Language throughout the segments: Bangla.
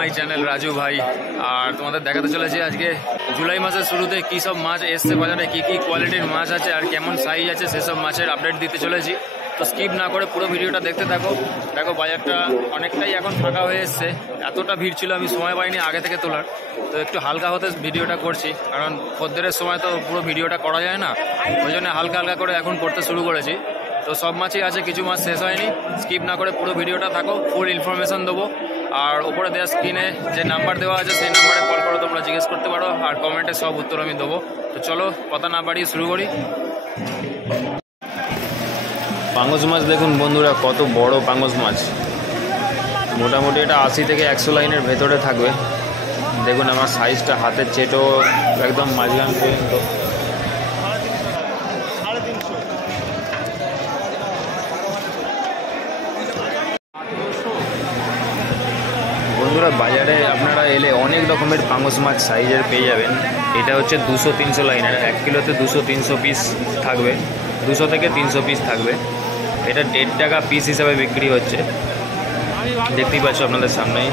মাই চ্যানেল রাজু ভাই। আর তোমাদের দেখাতে চলেছি আজকে জুলাই মাসের শুরুতে কী সব মাছ এসছে বাজারে, কী কী কোয়ালিটির মাছ আছে আর কেমন সাইজ আছে সেসব মাছের আপডেট দিতে চলেছি। তো স্কিপ না করে পুরো ভিডিওটা দেখতে থাকো। দেখো বাজারটা অনেকটাই এখন ফাঁকা হয়ে এসছে, এতটা ভিড় ছিল আমি সময় পাইনি আগে থেকে তোলার। তো একটু হালকা হতে ভিডিওটা করছি, কারণ খদ্দেরের সময় তো পুরো ভিডিওটা করা যায় না, ওই জন্য হালকা হালকা করে এখন করতে শুরু করেছি। তো সব মাছই আছে, কিছু মাছ শেষ হয়নি। স্কিপ না করে পুরো ভিডিওটা থাকো, ফুল ইনফরমেশন দেবো। আর ওপরে দেওয়া স্ক্রিনে যে নাম্বার দেওয়া আছে সেই নাম্বারে কল করো, তোমরা জিজ্ঞেস করতে পারো, আর কমেন্টে সব উত্তর আমি দেবো। তো চলো কথা না বাড়িয়ে শুরু করি। পাঙ্গস মাছ দেখুন বন্ধুরা, কত বড় পাঙ্গস মাছ। মোটামুটি এটা 80 থেকে 100 লাইনের ভেতরে থাকবে। দেখুন আমার সাইজটা, হাতের চেটো একদম মাঝখান পর্যন্ত। বন্ধুরা বাজারে আপনারা এলে অনেক রকমের পাঙ্গস মাছ সাইজের পেয়ে যাবেন। এটা হচ্ছে 200-300 লাইনের, 1 কিলোতে 200-300 পিস থাকবে, 200 থেকে 300 পিস থাকবে। এটা 1.5 টাকা পিস হিসাবে বিক্রি হচ্ছে, দেখতেই পাচ্ছ আপনাদের সামনেই।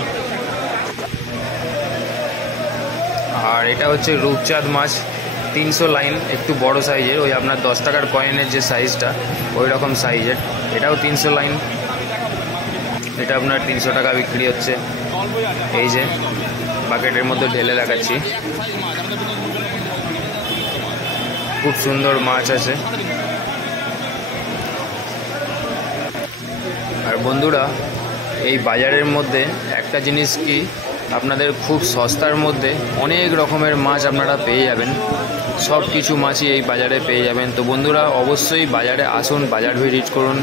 আর এটা হচ্ছে রূপচাঁদ মাছ, 300 লাইন, একটু বড় সাইজের, ওই আপনার 10 টাকার কয়েনের যে সাইজটা ওই রকম সাইজের। এটাও 300 লাইন, এটা আপনার 300 টাকা বিক্রি হচ্ছে। এই যে বাকেটের মধ্যে ঢেলে দেখাচ্ছি, খুব সুন্দর মাছ আছে। আর বন্ধুরা এই বাজারের মধ্যে একটা জিনিস কি, আপনাদের খুব সস্তার মধ্যে অনেক রকমের মাছ আপনারা পেয়ে যাবেন, সব কিছু মাছই এই বাজারে পেয়ে যাবেন। তো বন্ধুরা অবশ্যই বাজারে আসুন, বাজার ভিজিট করুন।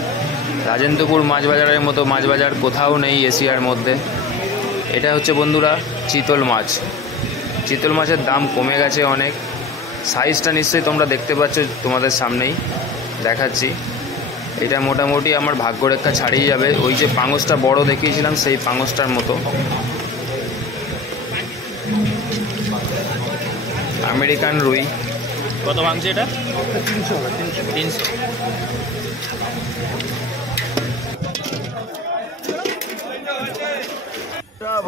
রাজেন্দ্রপুর মাছ বাজারের মতো মাছ বাজার কোথাও নেই এশিয়ার মধ্যে। এটা হচ্ছে বন্ধুরা চিতল মাছ। চিতল মাছের দাম কমে গেছে অনেক। সাইজটা নিশ্চয়ই তোমরা দেখতে পাচ্ছ, তোমাদের সামনেই দেখাচ্ছি। এটা মোটামুটি আমার ভাগ্যরেখা ছাড়িয়ে যাবে, ওই যে পাঙ্গসটা বড় দেখিয়েছিলাম সেই পাঙ্গসটার মতো। আমেরিকান রুই কত ভাঙছে এটা? 300।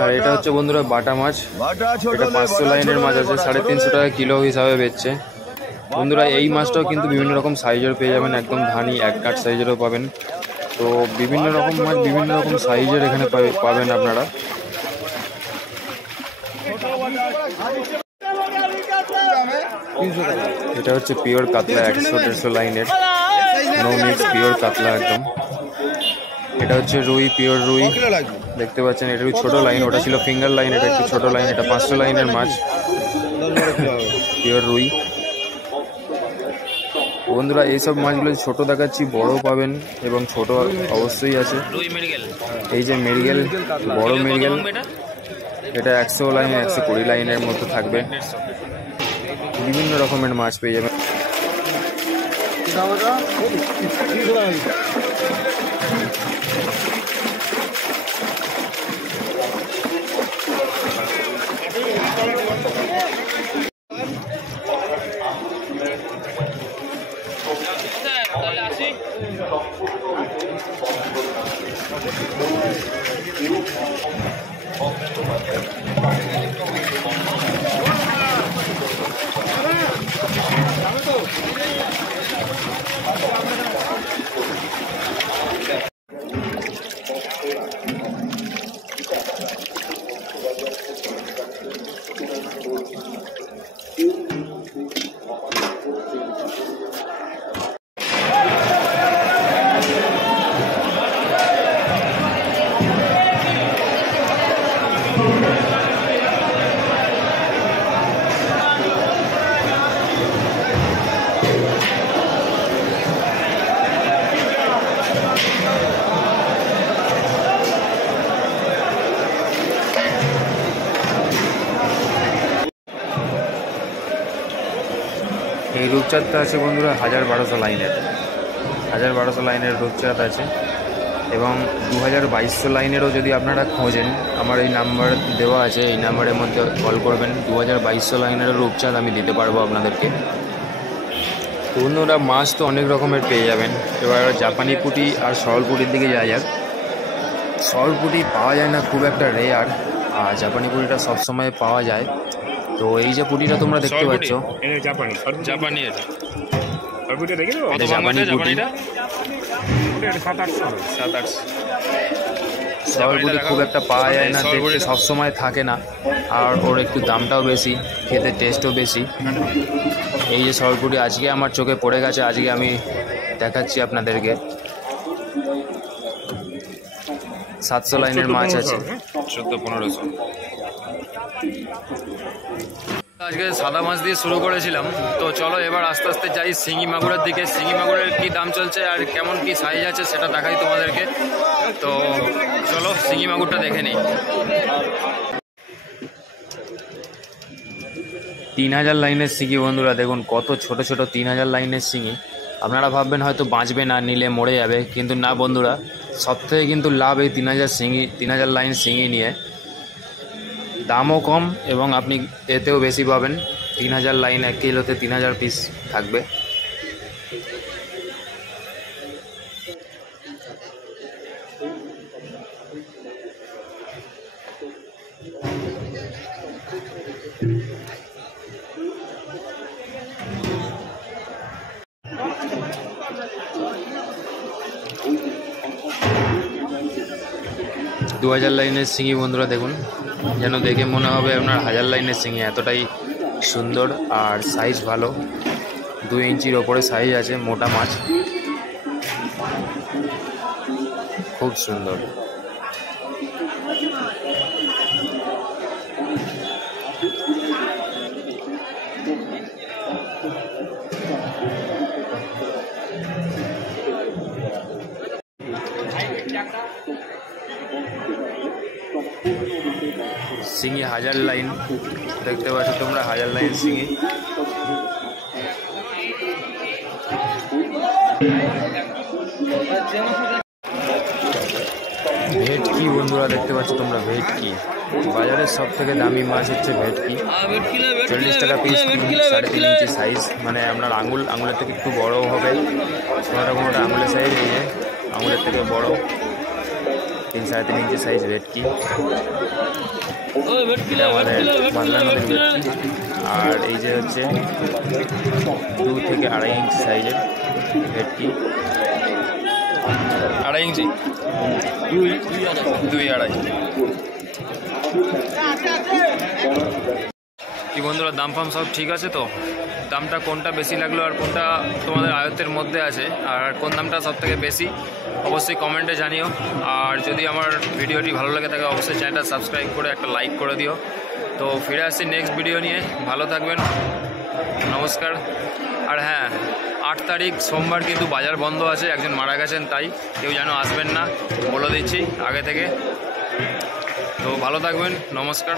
আর এটা হচ্ছে বন্ধুরা বাটা মাছ, এটা 500 লাইনের মাছ আছে, 350 টাকা কিলো হিসাবে বেচছে। বন্ধুরা এই মাছটাও কিন্তু বিভিন্ন রকম সাইজের পেয়ে যাবেন, একদম ধানি 1 কাঠ সাইজেরও পাবেন। তো বিভিন্ন রকম মাছ বিভিন্ন রকম সাইজের এখানে পাবেন আপনারা। এটা হচ্ছে পিওর কাতলা, 100-150 লাইনের, নো মিক্স পিওর কাতলা একদম। এটা হচ্ছে রুই, পিওর রুই, দেখতে পাচ্ছেন। এটা ছোট লাইন, ওটা ছিল ফিঙ্গার লাইন, এটা একটু ছোট লাইন। এটা 500 লাইনের মাছ, পিওর রুই। বন্ধুরা এইসব মাছগুলো ছোট দেখাচ্ছি, বড় পাবেন এবং ছোট অবশ্যই আছে। এই যে মৃগেল, বড় মৃগেল, এটা 100 লাইন 120 লাইনের মতো থাকবে। বিভিন্ন রকমের মাছ পেয়ে যাবেন। এই রূপচাঁদটা আছে বন্ধুরা 1000-1200 লাইনের, 1000-1200 লাইনের রূপচাঁদ আছে। এবং 2200 লাইনেরও যদি আপনারা খোঁজেন, আমার এই নাম্বার দেওয়া আছে, এই নাম্বারের মধ্যে কল করবেন। 2200 লাইনেরও রূপচাঁদ আমি দিতে পারবো আপনাদেরকে। বন্ধুরা মাছ তো অনেক রকমের পেয়ে যাবেন। এবার জাপানি পুঁটি আর সরল পুঁটির দিকে যাওয়া যাক। সরল পুঁটি পাওয়া যায় না, খুব একটা রেয়ার। আর জাপানি পুরিটা সবসময় পাওয়া যায়। তো এই যে পুরিটা তোমরা দেখতে পাচ্ছ, জাপানি এটা জাপানি পুরি, সরপুরি খুব একটা পাওয়া যায় না, দেখতে সবসময় থাকে না, আর ওর একটু দামটাও বেশি, খেতে টেস্টও বেশি। এই যে সরপুরি আজকে আমার চোখে পড়ে গেছে, আজকে আমি দেখাচ্ছি আপনাদেরকে। 700 লাইনের মাছ আছে, 1400-1500। আজকে সাদা মাছ দিয়ে শুরু করেছিলাম, তো চলো এবার আস্তে আস্তে যাই শিঙি মাগুরের দিকে। শিঙি মাগুরের কী দাম চলছে আর কেমন কি সাইজ আছে সেটা দেখাই তোমাদেরকে। তো চলো শিঙি মাগুরটা দেখে নিই। 3000 লাইনের শিঙি বন্ধুরা, দেখুন কত ছোট ছোট 3000 লাইনের শিঙি। আপনারা ভাববেন হয়তো বাঁচবে না, নিলে মরে যাবে, কিন্তু না বন্ধুরা, সবথেকে কিন্তু লাভ এই 3000 লাইন শিঙি নিয়ে। দামও কম এবং আপনি এতেও বেশি পাবেন। 3000 লাইন, 1 কিলোতে 3000 পিস থাকবে। দু 2000 লাইনের শিঙি বন্ধুরা, দেখুন যেন দেখে মনে হবে আপনার 1000 লাইনের শিঙি, এতটাই সুন্দর আর সাইজ ভালো। 2 ইঞ্চির ওপরে সাইজ আছে, মোটা মাছ, খুব সুন্দর। শিঙি 1000 লাইন দেখতে পাচ্ছ তোমরা, 1000 লাইন শিঙি। ভেটকি বন্ধুরা দেখতে পাচ্ছ তোমরা, ভেটকি বাজারের সব থেকে দামি মাছ হচ্ছে ভেটকি। 40 টাকা পিস, 3.5 ইঞ্চি সাইজ, মানে আপনার আঙুলের থেকে একটু বড়ও হবে, কোনোটা আঙুলের সাইজ, এই যে আঙুলের থেকে বড়, 3-3.5 ইঞ্চি সাইজ ভেটকি। এটা আমাদের বাংলা নদীর ভেটকি। আর এই যে হচ্ছে 2 থেকে 2.5 ইঞ্চি সাইজের ভেটকি। 2.5 ইঞ্চি, 2-2.5। কি বন্ধুরা, দাম ফাম সব ঠিক আছে তো? দামটা কোনটা বেশি লাগলো আর কোনটা তোমাদের আয়ত্তের মধ্যে আছে, আর কোন দামটা সব থেকে বেশি, অবশ্যই কমেন্টে জানিও। আর যদি আমার ভিডিওটি ভালো লাগে থাকে অবশ্যই চ্যানেলটা সাবস্ক্রাইব করে একটা লাইক করে দিও। তো ফিরে আসছি নেক্সট ভিডিও নিয়ে, ভালো থাকবেন, নমস্কার। আর হ্যাঁ, 8 তারিখ সোমবার কিন্তু বাজার বন্ধ আছে, একজন মারা গেছেন, তাই কেউ যেন আসবেন না, বলে দিচ্ছি আগে থেকে। তো ভালো থাকবেন, নমস্কার।